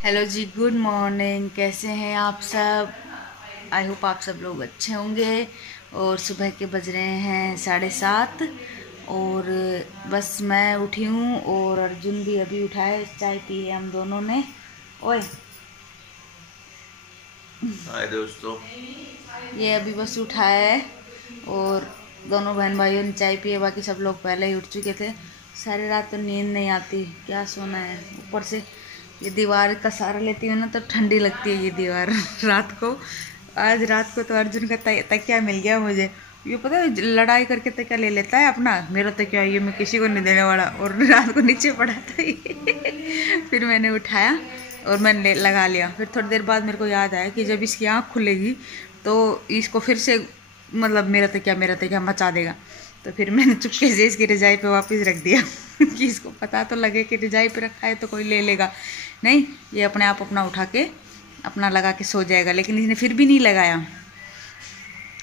Hello जी, good morning. कैसे हैं आप सब? आई होप आप सब लोग अच्छे होंगे। और सुबह के बज रहे हैं 7:30 और बस मैं उठी हूँ और अर्जुन भी अभी उठा है। चाय पी है हम दोनों ने। ओए हाय दोस्तों, ये अभी बस उठा है और दोनों बहन भाइयों ने चाय पी है। बाकी सब लोग पहले ही उठ चुके थे। सारी रात तो नींद नहीं आती, क्या सोना है। ऊपर से ये दीवार का सहारा लेती हूँ ना तो ठंडी लगती है ये दीवार रात को। आज रात को तो अर्जुन का तकिया मिल गया मुझे। ये पता है लड़ाई करके तकिया ले लेता है अपना। मेरा तकिया ये मैं किसी को नहीं देने वाला। और रात को नीचे पड़ा था ये फिर मैंने उठाया और मैंने लगा लिया। फिर थोड़ी देर बाद मेरे को याद आया कि जब इसकी आँख खुलेगी तो इसको फिर से मतलब मेरा तकिया मचा देगा। तो फिर मैंने चुपके से इसकी रजाई पे वापस रख दिया कि इसको पता तो लगे कि रजाई पे रखा है तो कोई ले लेगा नहीं। ये अपने आप अपना उठा के अपना लगा के सो जाएगा। लेकिन इसने फिर भी नहीं लगाया।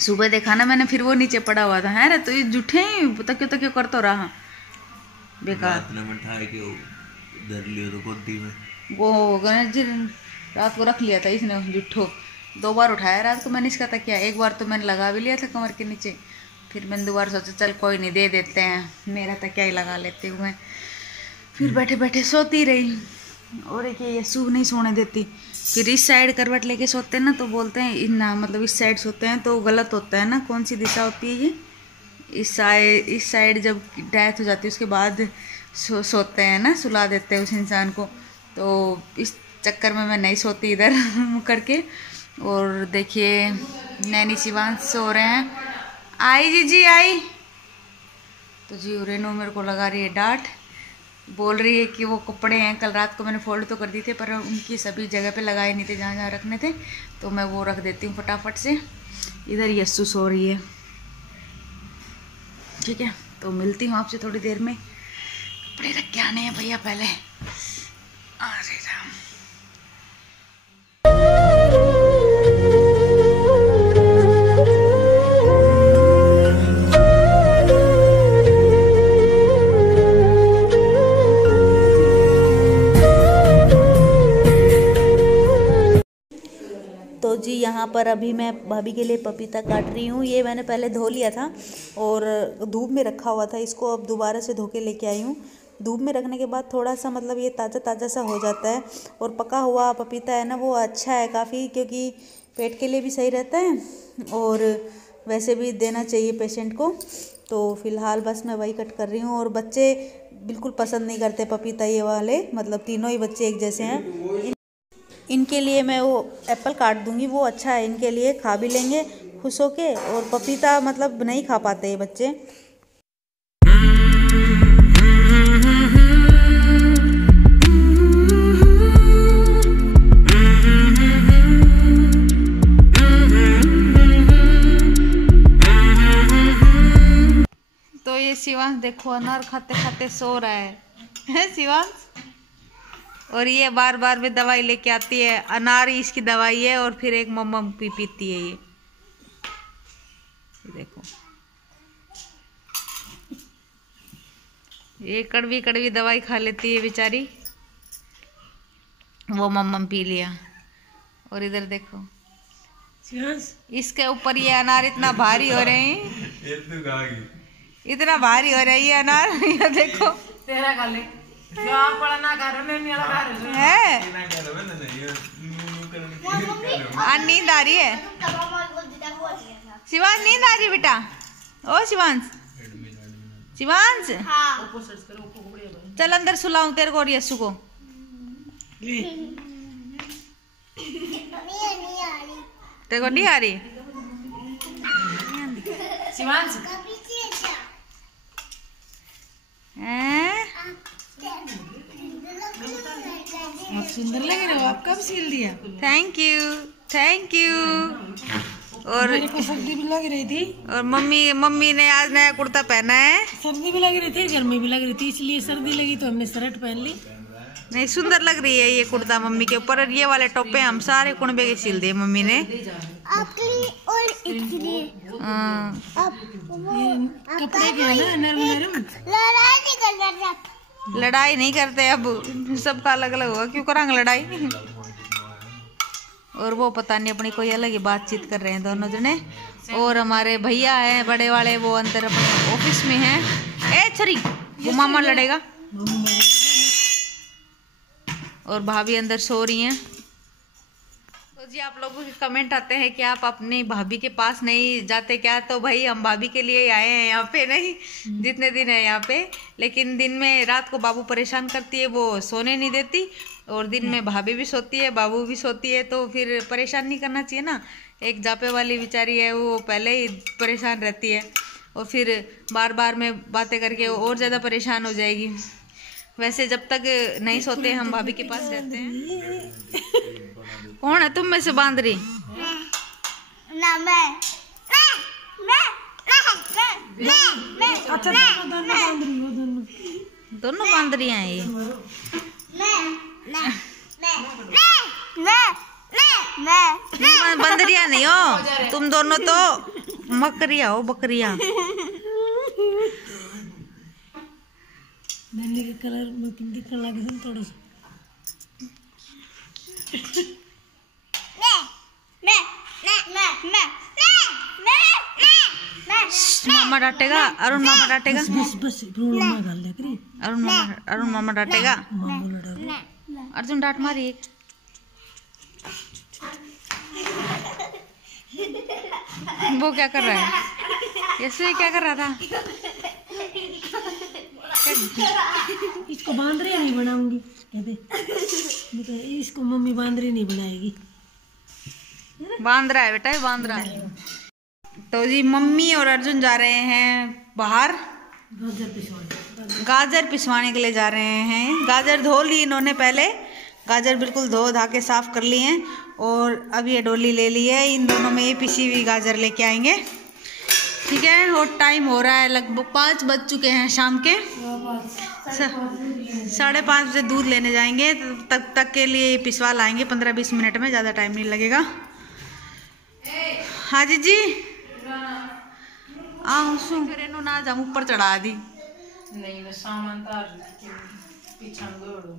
सुबह देखा ना मैंने, फिर वो नीचे पड़ा हुआ था। है रे तो ये जूठे ही तकियो कर तो रहा बेकार। वो गणेश जी रात को रख लिया था इसने जुट्ठो। 2 बार उठाया रात को मैंने इसका तकिया। एक बार तो मैंने लगा भी लिया था कमर के नीचे। फिर मैंने दोबारा सोचा चल कोई नहीं, दे देते हैं, मेरा तकिया ही लगा लेते हुए। फिर बैठे बैठे सोती रही। और एक ये सूब नहीं सोने देती। फिर इस साइड करवट लेके सोते हैं ना तो बोलते हैं इन्ना मतलब इस साइड सोते हैं तो गलत होता है ना। कौन सी दिशा होती है ये? इस साइड जब डेथ हो जाती है उसके बाद सोते हैं ना, सुला देते हैं उस इंसान को। तो इस चक्कर में मैं नहीं सोती इधर करके। और देखिए नैनी शिवांश सो रहे हैं। आई जी आई तो जी रेनू मेरे को लगा रही है डांट। बोल रही है कि वो कपड़े हैं कल रात को मैंने फोल्ड तो कर दिए थे पर उनकी सभी जगह पे लगाए नहीं थे जहाँ जहाँ रखने थे। तो मैं वो रख देती हूँ फटाफट से। इधर यस्सु सो रही है। ठीक है तो मिलती हूँ आपसे थोड़ी देर में। कपड़े रख के आने हैं भैया पहले। अरे राम। तो जी यहाँ पर अभी मैं भाभी के लिए पपीता काट रही हूँ। ये मैंने पहले धो लिया था और धूप में रखा हुआ था। इसको अब दोबारा से धो के लेके आई हूँ। धूप में रखने के बाद थोड़ा सा मतलब ये ताज़ा ताज़ा सा हो जाता है। और पका हुआ पपीता है ना वो अच्छा है काफ़ी, क्योंकि पेट के लिए भी सही रहता है और वैसे भी देना चाहिए पेशेंट को। तो फ़िलहाल बस मैं वही कट कर रही हूँ। और बच्चे बिल्कुल पसंद नहीं करते पपीता ये वाले, मतलब तीनों ही बच्चे एक जैसे हैं। इनके लिए मैं वो एप्पल काट दूंगी, वो अच्छा है इनके लिए, खा भी लेंगे खुश होके। और पपीता मतलब नहीं खा पाते ये बच्चे। तो ये शिवांश देखो अनार खाते खाते सो रहा है शिवांश। और ये बार बार भी दवाई लेके आती है। अनार ही इसकी दवाई है और फिर एक मम्मा पीती है ये देखो। ये कड़वी कड़वी दवाई खा लेती है बेचारी। वो मम्मा पी लिया। और इधर देखो इसके ऊपर ये अनार इतना भारी हो रहे हैं, इतना भारी हो रही है अनार। ये देखो तेरा खा ले है। नींद आ रही है शिवांश, नींद आ रही है बेटा। ओ शिवांश, शिवांश चल अंदर सुलाऊं तेरे को और यस्सु को। तेरे को नहीं आ रही शिवांश? आप सुंदर लग रहे हो। आप कब सिल दिया? Thank you. और सर्दी भी लग रही थी और मम्मी ने आज नया कुर्ता पहना है। सर्दी भी लग रही थी, गर्मी भी लग रही थी, इसलिए सर्दी लगी तो हमने शर्ट पहन ली। नहीं सुंदर लग रही है ये कुर्ता मम्मी के ऊपर। और ये वाले टोपे हम सारे कुनबे के सिल दिए मम्मी ने और इसलिए कपड़े के है ना नरम नरम। लड़ाई नहीं करते अब, सबका अलग अलग होगा, क्यों करांगे लड़ाई। और वो पता नहीं अपनी कोई अलग ही बातचीत कर रहे हैं दोनों जने। और हमारे भैया हैं बड़े वाले, वो अंदर अपने ऑफिस में हैं। ए छरी, वो मामा लड़ेगा। और भाभी अंदर सो रही हैं। तो जी आप लोगों के कमेंट आते हैं कि आप अपनी भाभी के पास नहीं जाते क्या, तो भाई हम भाभी के लिए आए हैं यहाँ पे, नहीं जितने दिन है यहाँ पे। लेकिन दिन में रात को बाबू परेशान करती है, वो सोने नहीं देती, और दिन में भाभी भी सोती है, बाबू भी सोती है, तो फिर परेशान नहीं करना चाहिए ना। एक जापे वाली बेचारी है, वो पहले ही परेशान रहती है, और फिर बार बार में बातें करके और ज़्यादा परेशान हो जाएगी। वैसे जब तक नहीं सोते हम भाभी के पास रहते हैं। कौन है तुम में से बांदरी? ना मैं। अच्छा दोनों बांदरियां हैं ये। बंदरियां नहीं हो तुम दोनों, तो मकरिया हो, बकरिया। मैंने के कलर में पिंक कलर लगे थोड़ा सा। मामा डांटेगा, अरुण मामा डांटेगा। बस अरुण मामा डांटेगा। अर्जुन डांट मारी। वो क्या कर रहा है? यशु क्या कर रहा था? इसको बांदरी नहीं बनाऊंगी कहते, इसको मम्मी बांदरी नहीं बनाएगी। बांद्रा है बेटा, ये बांद्रा है। तो जी मम्मी और अर्जुन जा रहे हैं बाहर, गाजर पिसवाने के लिए जा रहे हैं। गाजर धो ली इन्होंने पहले, गाजर बिल्कुल धो धा के साफ कर लिए हैं, और अब ये डोली ले ली है। इन दोनों में ये पिसी हुई गाजर लेके आएंगे, ठीक है। और टाइम हो रहा है लगभग 5 बज चुके हैं शाम के। 5:30 बजे दूध लेने जाएंगे, तब तक के लिए पिसवा लाएंगे 15-20 मिनट में, ज़्यादा टाइम नहीं लगेगा। हाँ जी रेनू ना जाम ऊपर चढ़ा दी। नहीं मैं सामान तार पीछा गोड़ो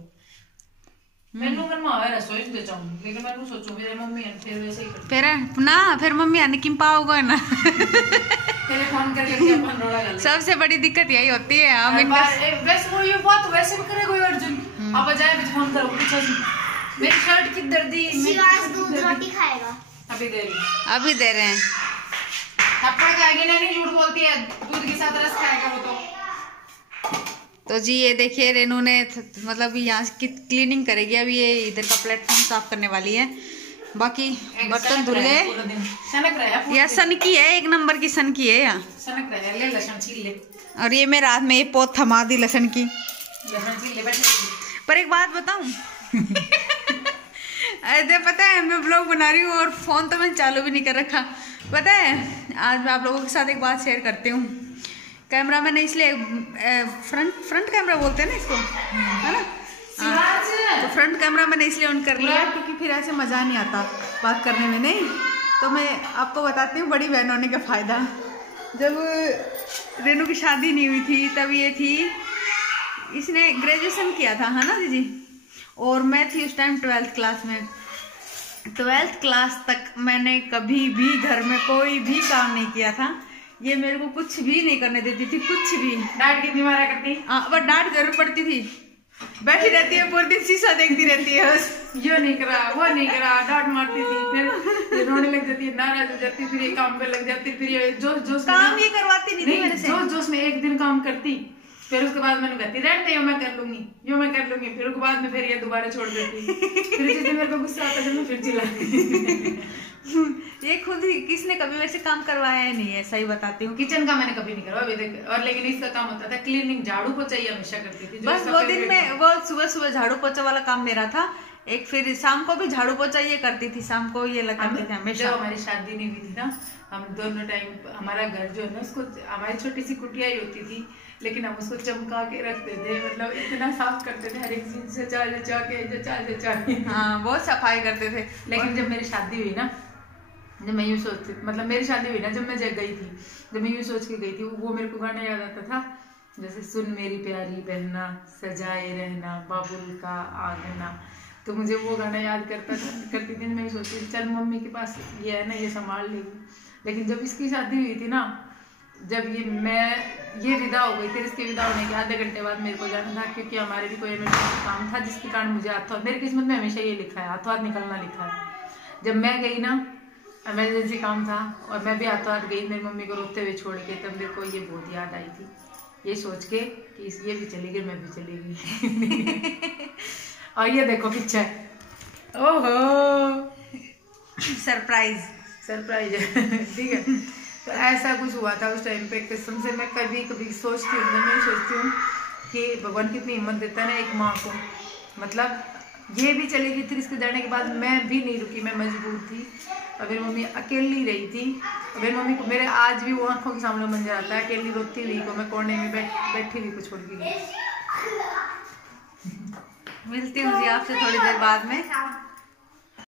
मैनू करना है रसोई में जाऊं, लेकिन मैं सोचूं मेरी मम्मी ने फिर वैसे ही फिर ना, फिर मम्मी आने किम पाओगे ना। तेरे फोन करके अपन रोड़ा कर। सबसे बड़ी दिक्कत यही होती है। हम वैसे वो ये बात वैसे भी करेगा कोई अर्जुन, अब बजाय भी फोन करो पूछो मेरी शर्ट किधर दी, शिवास दूध रोटी खाएगा। अभी दे रहे हैं। थप्पड़ खाएगी ना, नहीं झूठ बोलती है, दूध के साथ रस खाएगा वो तो जी ये देखिए रेनू ने मतलब यहाँ की क्लीनिंग करेगी। अभी ये इधर का प्लेटफॉर्म साफ करने वाली है, बाकी बर्तन धुल गए। यह सन की है, 1 नंबर की सन की है यहाँ। सनक रहा है, ले लहसुन छील ले। और ये मेरे हाथ में ये पोत थमा दी लहसुन की। लहसुन छील ले बैठ। पर एक बात बताऊं अरे पता है मैं ब्लॉग बना रही हूँ और फोन तो मैंने चालू भी नहीं कर रखा। पता है आज मैं आप लोगों के साथ एक बात शेयर करती हूँ। कैमरा मैंने इसलिए फ्रंट कैमरा बोलते हैं ना इसको, है ना? तो फ्रंट कैमरा मैंने इसलिए ऑन कर लिया क्योंकि फिर ऐसे मज़ा नहीं आता बात करने में। नहीं तो मैं आपको बताती हूँ बड़ी बहन होने का फ़ायदा। जब रेनू की शादी नहीं हुई थी तब ये थी, इसने ग्रेजुएशन किया था, है ना दीदी? और मैं थी उस टाइम 12th क्लास में। 12th क्लास तक मैंने कभी भी घर में कोई भी काम नहीं किया था। ये मेरे को कुछ भी नहीं करने देती थी, कुछ भी। डांट कितनी मारा करती? हाँ बट डांट जरूर पड़ती थी। बैठी रहती है पूरे दिन शीशा देखती रहती है बस, ये नहीं करा वो नहीं करा, डांट मारती थी, फिर रोने लग जाती है, नाराज हो जाती, फिर ये काम पे लग जाती, फिर ये जोश काम ये करवाती नहीं थी मेरे से। जोश में एक दिन काम करती, फिर उसके बाद मैंने कहती रहने यो मैं कर लूंगी, फिर उसके बाद में फिर ये दोबारा छोड़ देती। फिर जिस दिन मेरे को गुस्सा आता है मैं फिर चिल्लाती। ये खुद ही किसने कभी वैसे काम करवाया नहीं है, सही बताती हूँ। किचन का मैंने कभी नहीं करवा अभी तक। और लेकिन इसका काम होता था क्लीनिंग, झाड़ू पोछा ये हमेशा करती थी। बस वो दिन में वो सुबह झाड़ू पोछा वाला काम मेरा था। एक फिर शाम को भी झाड़ू पोछा ये करती थी, शाम को ये लगाती थी हमेशा। हमारी शादी नहीं हुई थी ना, हम दोनों टाइम हमारा घर जो है ना उसको, हमारी छोटी सी कुटिया ही होती थी, लेकिन हम उसको चमका के रखते थे, मतलब इतना साफ करते थे हर एक चीज से, जचा के। हाँ बहुत सफाई करते थे। लेकिन जब मेरी शादी हुई ना, जब मैं यूँ सोचती, मतलब मेरी शादी हुई ना जब मैं गई थी, जब मैं यूँ सोच के गई थी, वो मेरे को गाना याद आता था, जैसे सुन मेरी प्यारी बहना सजाए रहना बाबुल का आंगना, तो मुझे वो गाना याद करती थी। मैं सोचती थी चल मम्मी के पास ये है ना, ये संभाल लेगी। लेकिन जब इसकी शादी हुई थी ना, जब ये विदा हो गई थी, इसके विदा होने के आधे घंटे बाद मेरे को जाना था, क्योंकि हमारे भी कोई इमरजेंसी काम था जिसके कारण मुझे हाथों, मेरी किस्मत में हमेशा ये लिखा है हाथों हाथ निकलना लिखा है। जब मैं गई ना, इमरजेंसी काम था और मैं भी हाथों हाथ गई मेरी मम्मी को रोते हुए छोड़ के, तब मेरे को ये बहुत याद आई थी, ये सोच के कि ये भी चली गई मैं भी चली गई। और ये देखो पिक्चर, ओहो सरप्राइज है। ठीक है, तो ऐसा कुछ हुआ था उस टाइम पे। कसम से मैं कभी कभी सोचती हूँ, मैं सोचती हूँ कि भगवान कितनी हिम्मत देता है ना एक माँ को। मतलब ये भी चली गई, फिर इसके जाने के बाद मैं भी नहीं रुकी, मैं मजबूर थी और मेरी मम्मी अकेली रही थी। और मेरी मम्मी को मेरे आज भी वो आंखों के सामने मंजर आता है, अकेली रोती हुई को मैं कोने में बैठी हुई को छोड़ के। मिलती हूँ जी आपसे थोड़ी देर बाद में।